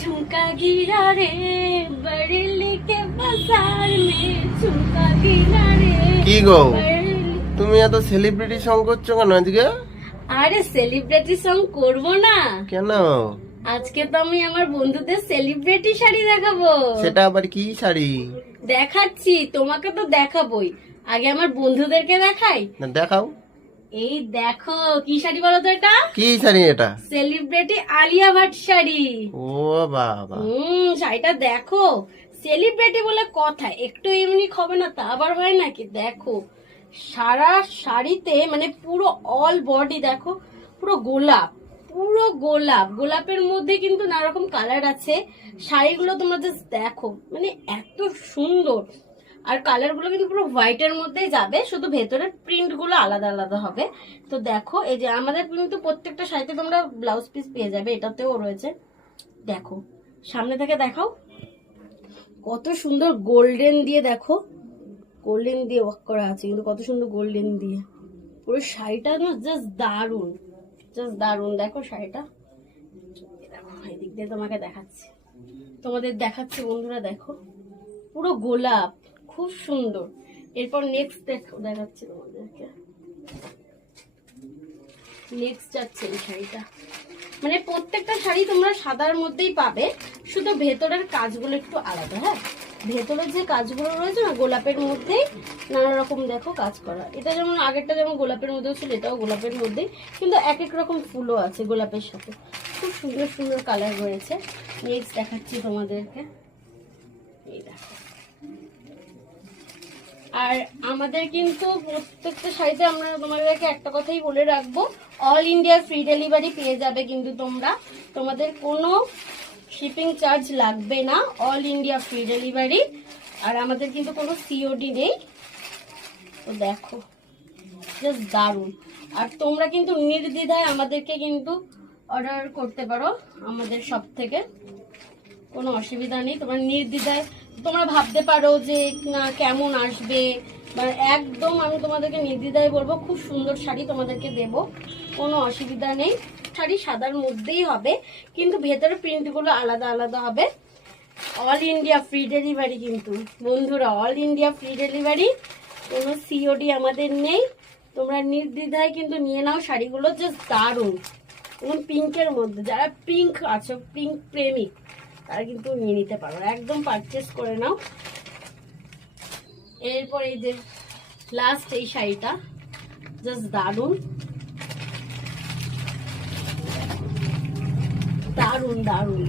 झुमका गिरा रे बरेली के बाजार में झुमका गिरा रे কি গো তুমি এত সেলিব্রিটি সং করছো কেন আজকে? আরে সেলিব্রিটি সং করব না কেন? আজকে তো আমি আমার বন্ধুদের সেলিব্রিটি শাড়ি দেখাবো। সেটা আবার কি শাড়ি? দেখাচ্ছি, তোমাকে তো দেখাবোই, আগে আমার বন্ধুদেরকে দেখাই। না দেখাও। এই দেখো কি শাড়ি বলো তো, এটা কি শাড়ি এটা? সেলিব্রিটি আলিয়া ভাট শাড়ি। ও বাবা, শাড়িটা দেখো, সেলিব্রিটি বলে কথা, একটু ইউনিক হবে না তা আবার হয় নাকি? দেখো সারা শাড়িতে মানে পুরো অল বডি দেখো, পুরো গোলাপ, পুরো গোলাপ, গোলাপের মধ্যে কিন্তু নানা রকম কালার আছে। শাড়িগুলো তোমরা জাস্ট দেখো, মানে এত সুন্দর। আর কালার গুলো কিন্তু পুরো হোয়াইটের মধ্যেই যাবে, শুধু ভেতরের প্রিন্ট গুলো আলাদা আলাদা হবে। তো দেখো এই যে আমাদের কিন্তু প্রত্যেকটা শাড়িতে তোমরা ব্লাউজ পিস পেয়ে যাবে, এটাতেও রয়েছে। দেখো সামনে থেকে দেখাও, কত সুন্দর গোল্ডেন দিয়ে, দেখো গোল্ডেন দিয়ে ওয়ার্ক করা আছে, কিন্তু কত সুন্দর গোল্ডেন দিয়ে পুরো শাড়িটা না, জাস্ট দারুন, জাস্ট দারুন। দেখো শাড়িটা, দেখো এদিক দিয়ে তোমাকে দেখাচ্ছি, তোমাদের দেখাচ্ছি বন্ধুরা, দেখো পুরো গোলাপ, খুব সুন্দর। এরপর নেক্সট দেখাচ্ছি তোমাদেরকে, নেক্সট যাচ্ছে এই শাড়িটা। মানে প্রত্যেকটা শাড়ি তোমরা সাদার মধ্যেই পাবে, শুধু ভেতরের কাজগুলো একটু আলাদা। হ্যাঁ, ভেতরের যে কাজগুলো রয়েছে না গোলাপের মধ্যেই নানা রকম দেখো কাজ করা। এটা যেমন আগেরটা যেমন গোলাপের মধ্যেও ছিল, এটাও গোলাপের মধ্যেই, কিন্তু এক এক রকম ফুলও আছে গোলাপের সাথে। খুব সুন্দর সুন্দর কালার রয়েছে। নেক্সট দেখাচ্ছি তোমাদেরকে, এই দেখো। আর আমাদের কিন্তু প্রত্যেকটা শাড়িতে আমরা তোমাদেরকে একটা কথাই বলে রাখবো, অল ইন্ডিয়া ফ্রি ডেলিভারি পেয়ে যাবে কিন্তু তোমরা, তোমাদের কোনো শিপিং চার্জ লাগবে না, অল ইন্ডিয়া ফ্রি ডেলিভারি। আর আমাদের কিন্তু কোনো সিওডি নেই। তো দেখো জাস্ট দারুন। আর তোমরা কিন্তু নির্দ্বিধায় আমাদেরকে কিন্তু অর্ডার করতে পারো আমাদের সব থেকে, কোনো অসুবিধা নেই। তোমরা নির্দ্বিধায় তোমরা ভাবতে পারো যে না কেমন আসবে, একদম আমি তোমাদেরকে নির্দ্বিধায় বলবো খুব সুন্দর শাড়ি তোমাদেরকে দেব, কোনো অসুবিধা নেই। শাড়ি সাদার মধ্যেই হবে, কিন্তু ভেতরে প্রিন্টগুলো আলাদা আলাদা হবে। অল ইন্ডিয়া ফ্রি ডেলিভারি কিন্তু বন্ধুরা, অল ইন্ডিয়া ফ্রি ডেলিভারি, কোনো সিওডি আমাদের নেই। তোমরা নির্দ্বিধায় কিন্তু নিয়ে নাও শাড়িগুলো, জাস্ট দারুণ। এবং পিঙ্কের মধ্যে, যারা পিঙ্ক আছো, পিঙ্ক প্রেমিক, তারা কিন্তু নিয়ে নিতে পারো, একদম পারচেস করে নাও। এরপর এই যে লাস্ট এই শাড়িটা, জাস্ট দারুন দারুন দারুন।